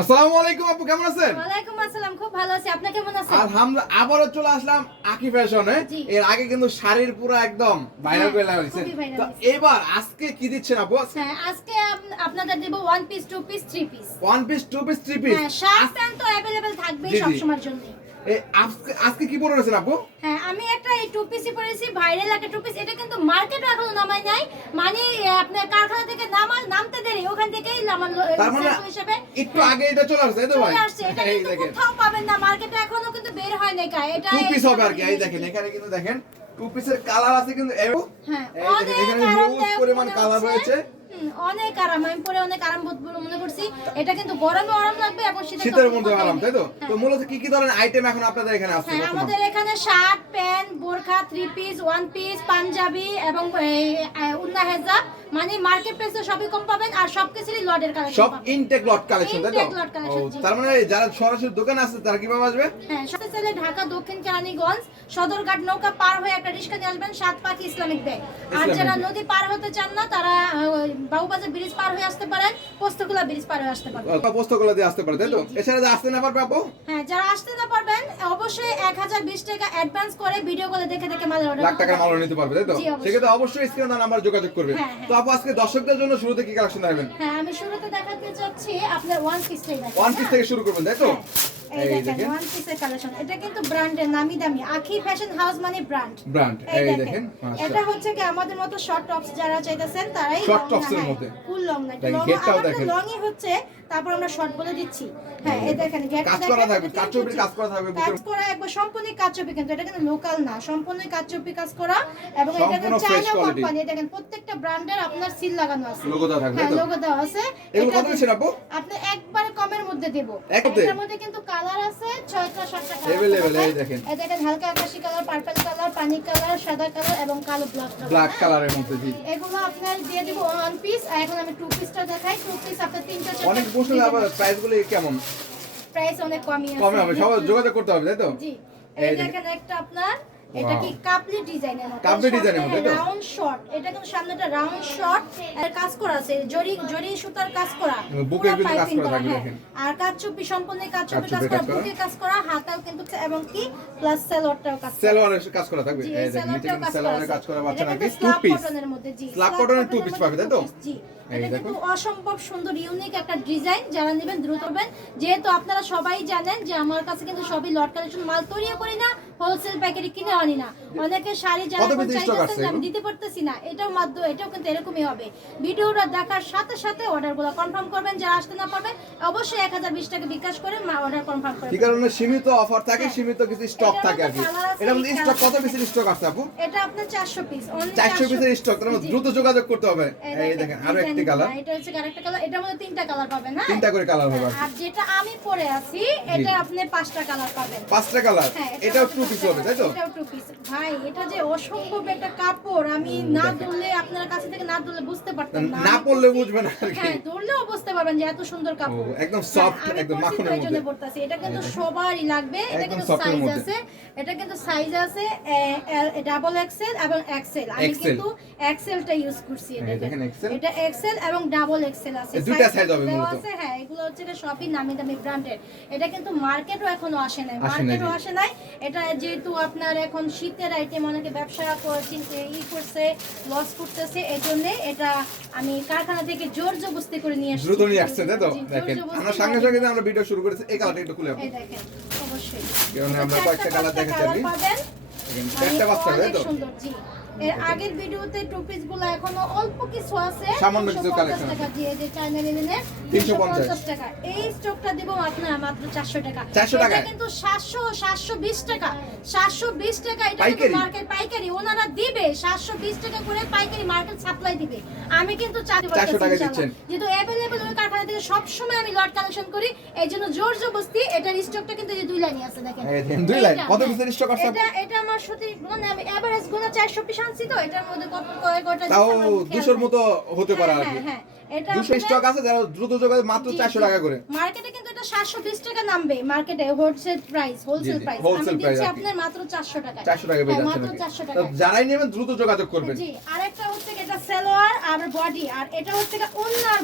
আসসালামু আলাইকুম আপু, কেমন আছেন? ওয়ালাইকুম আসসালাম, খুব ভালো আছি। আপনি কেমন আছেন? আলহামদুলিল্লাহ, আবারও চলে আসলাম আকি ফ্যাশনে। এর আগে কিন্তু শাড়ির পুরো একদম ভাইরাল করে লাগাইছে। তো এবার আজকে কি দিচ্ছেন আপু? হ্যাঁ, আজকে আপনাদের দেব one piece, two piece, three piece. One piece, two piece, three piece. হ্যাঁ, শার্ট প্যান্ট তো अवेलेबल থাকবেই সব সময়ের জন্য। আজকে কি পরে আছেন আপু? হ্যাঁ, আমি একটা এই টু পিসই পরেছি, ভাইরাল একটা টু পিস। এটা কিন্তু মার্কেটে এখনো নামাই নাই, মানে আপনার কারখানা থেকে নামতে দেরি, ওখান থেকেই নামান হিসেবে একটু আগে এটা চলে আসছে তো ভাই। এটা কিন্তু কোথাও পাবেন না, মার্কেটে এখনো কিন্তু বের হয় নাই। এটা টু পিস হবে আর কি। এই দেখেন, এখানে কিন্তু দেখেন টু পিসের কালার আছে কিন্তু। হ্যাঁ, এখানে হিউজ পরিমাণ কালার রয়েছে। অনেক আরাম, আমি পরে অনেক আরাম বোধ মনে করছি। এটা কিন্তু গরমে আরাম লাগবে এবং শীতের মধ্যে আরাম, তাই তো? তো মূলত কি কি ধরনের আইটেম এখন আপনাদের এখানে আছে? হ্যাঁ, আমাদের এখানে শার্ট প্যান্ট, বোরখা, থ্রি পিস, ওয়ান পিস, পাঞ্জাবি এবং উন্না হেজাব, মানে মার্কেট প্রাইসে সবই কম পাবেন। আর সবকিছুরই লটের কালেকশন, সব ইনটেক লট কালেকশন, তাই তো? তার মানে যারা সরাসরি দোকানে আসছে তারা কিভাবে আসবে? হ্যাঁ, সাথে চলে ঢাকা দক্ষিণ কেরানীগঞ্জ সদরঘাট নৌকা পার হয়ে একটা রিক্সা নিয়ে আসবেন, সাতপাখি ইসলামিক ব্যাংক। আর যারা নদী পার হতে চান না, তারা বাবুবাজার ব্রিজ পার হয়ে আসতে পারেন, পোস্তগোলা ব্রিজ পার হয়ে আসতে পারেন। পোস্তগোলা দিয়ে আসতে পারে, তাই তো? এছাড়া যারা আসতে না পারবে আপু? হ্যাঁ, যারা আসতে না পারবেন অবশ্যই 1020 টাকা অ্যাডভান্স করে ভিডিও কলে দেখে মাল অর্ডার লাখ টাকার মাল নিতে পারবে, তাই তো? সেক্ষেত্রে অবশ্যই স্ক্রিনে দেওয়া নাম্বার যোগাযোগ করবে। তো আপু আজকে দর্শকদের জন্য শুরুতে কি কালেকশন দেখাবেন? হ্যাঁ, আমি শুরুতে দেখাতে চাচ্ছি আপনার ওয়ান পিসটাই দেখাবো। ওয়ান পিস থেকে শুরু করবেন, তাই তো? এই দেখেন ওয়ান পিসের কালেকশন। এটা কিন্তু ব্র্যান্ডের, নামি দামি। আখি ফ্যাশন হাউস মানে ব্র্যান্ড। এই দেখেন, এটা হচ্ছে কি আমাদের মতো শর্ট টপস যারা চাইতেছেন তারাই শর্ট টপস এর মধ্যে ফুল লং না, গেটটাও দেখেন, লংই হচ্ছে, তারপর আমরা শর্ট বলে দিচ্ছি। হ্যাঁ, এই দেখেন গেটটা কাজ করা থাকবে, কাচচুপি কাজ করা থাকবে, কাজ করা একবার সম্পূর্ণ কাচচুপি, কিন্তু এটা কিন্তু লোকাল না, সম্পূর্ণ কাচচুপি কাজ করা। এবং এটা কিন্তু চায়না কোম্পানি। দেখেন প্রত্যেকটা ব্র্যান্ডের আপনার সিল লাগানো আছে, লোগো দেওয়া থাকবে, হ্যাঁ লোগো দেওয়া আছে। এগুলো কত দিচ্ছেন আপু? আপনি একবারে কমের মধ্যে দেব। এটার মধ্যে কিন্তু কালার আছে 6টা 7টা কালার अवेलेबल। এই দেখেন, এই দেখেন হালকা আকাশী কালার, পার্পল কালার, পানি কালার, সাদা কালার এবং কালো ব্ল্যাক কালারের মধ্যে। জি, এগুলো আপনার দিয়ে দিব ওয়ান পিস। আর এখন আমি টু পিসটা দেখাই। টু পিস আপনার 3টা 4টা অনেক বছর আবার প্রাইস গুলো কেমন? প্রাইস অনেক কমই আছে, কমে হবে, সবাই যোগাযোগ করতে হবে, তাই তো? জি। এই দেখেন একটা আপনার, এটা কি কাপলি ডিজাইনের মতো, কাপলি ডিজাইনের মতো, তাই তো? Round short. এটা কিন্তু সামনেটা রাউন্ড শর্ট, এর কাজ করা আছে, জরি সুতার কাজ করা, বুকের ভিতরে কাজ করা থাকবে দেখেন। আর কাচচুপি সম্পূর্ণ কাচচুপি কাজ করা, বুকে কাজ করা, হাতাও কিন্তু এবং কি প্লাস সালোয়ারটাও কাজ করা, সালোয়ারের কাজ করা থাকবে। এই দেখেন নিচে কিন্তু সালোয়ারের কাজ করা বাচ্চা নাকি টু পিস কটনের মধ্যে। জি, স্ল্যাব কটনের টু পিস পাবে, তাই তো? জি, এটা কিন্তু অসম্ভব সুন্দর ইউনিক একটা ডিজাইন। যারা নেবেন দ্রুত হবেন, যেহেতু আপনারা সবাই জানেন যে আমার কাছে কিন্তু সবই লট কালেকশন, মাল তৈরিও করি না, হোলসেল প্যাকেটে কিনে আনি না। অনেকে শাড়ি যারা চাইতেছেন আমি দিতে পারতেছি না, এটাও এটাও কিন্তু এরকমই হবে। ভিডিওটা দেখার সাথে সাথে অর্ডারগুলো কনফার্ম করবেন। যারা আসতে না পারবেন অবশ্যই 1020 টাকা বিকাশ করে অর্ডার কনফার্ম করবেন। ঠিক কারণে সীমিত অফার থাকে, সীমিত কিছু স্টক থাকে আর কি। এর মধ্যে স্টক কত পিসের স্টক আছে আপু? এটা আপনার 400 পিস, 400 পিসের স্টক, তার মধ্যে দ্রুত যোগাযোগ করতে হবে। এই দেখেন আরো একটি কালার, এটা হচ্ছে আরেকটা কালার। এটার মধ্যে 3টা কালার পাবেন, না 3টা করে কালার হবে। আর যেটা আমি পরে আছি এটা আপনি 5টা কালার পাবেন, 5টা কালার। এটাও টু পিস হবে, তাই তো? এটাও টু পিস। ভাই এটা যে অসম্ভব একটা কাপড়, আমি না ধরলে আপনার কাছে থেকে না ধরলে বুঝতে পারতেন না, না পড়লে বুঝবেন না আর কি। হ্যাঁ, ধরলেও বুঝতে পারবেন যে এত সুন্দর কাপড়, একদম সফট, একদম মাখনের মধ্যে। জন্য পড়তাছি। এটা কিন্তু সবারই লাগবে। এটা কিন্তু সাইজ আছে, এটা কিন্তু সাইজ আছে ডাবল এক্সেল এবং এক্সেল। আমি কিন্তু এক্সেলটা ইউজ করছি। এটা এক্সেল এবং ডাবল এক্সেল আছে, দুটো সাইজ হবে মূলত। হ্যাঁ, এগুলো হচ্ছে সবই নামি দামি ব্র্যান্ডের। এটা কিন্তু মার্কেটও এখনো আসে নাই, এটা যেহেতু আপনার এখন শীতের আইটেম, অনেকে ব্যবসা করছে, লস করতেছে, এজন্য এটা আমি কারখানা থেকে জোর জবরদস্তি করে নিয়ে আসছি। দ্রুত নিয়ে আসছে, তাই তো? দেখেন আমরা সঙ্গে সঙ্গে আমরা ভিডিও শুরু করেছি। এই কালারটা একটু খুলে এই দেখেন, অবশ্যই কারণ আমরা কয়েকটা কালার দেখাচ্ছি। পাবেন, দেখেন একটা বাচ্চা, তাই তো? সুন্দর। জি, এর আগের ভিডিওতে টু পিস গুলো এখনো অল্প কিছু আছে, সামান্য কিছু কালেকশন টাকা দিয়ে যে চায়না লিনেনের 350 টাকা। এই স্টকটা দিব আপনার মাত্র 400 টাকা। 400 টাকা কিন্তু 720 টাকা, 720 টাকা। এটা কিন্তু মার্কেট পাইকারি ওনারা দিবে 720 টাকা করে, পাইকারি মার্কেট সাপ্লাই দিবে। আমি কিন্তু 400 টাকা দিচ্ছেন, যেহেতু अवेलेबल ওই কারখানা থেকে সব সময় আমি লট কালেকশন করি, এইজন্য জোর জবরদস্তি। এটার স্টকটা কিন্তু এই দুই লাইনই আছে, দেখেন এই দেখেন দুই লাইন। কত পিসের স্টক আছে? এটা আমার সাথে মানে আমি এভারেজ গুলো 400 পিস আনছি, তো এটার মধ্যে কত কয়টা তাও 200 এর মতো হতে পারে আর কি। হ্যাঁ, এটা 200 স্টক আছে, যারা দ্রুত যোগাযোগ মাত্র 400 টাকা করে। মার্কেটে কিন্তু এটা 720 টাকা নামবে, মার্কেটে হোলসেল প্রাইস আমি দিচ্ছি আপনার মাত্র 400 টাকা। 400 টাকা পেয়ে যাচ্ছেন, মাত্র 400 টাকা। যারাই নেবেন দ্রুত যোগাযোগ করবেন। জি, আরেকটা হচ্ছে এটা সালোয়ার আর বডি, আর এটা হচ্ছে ওন্নার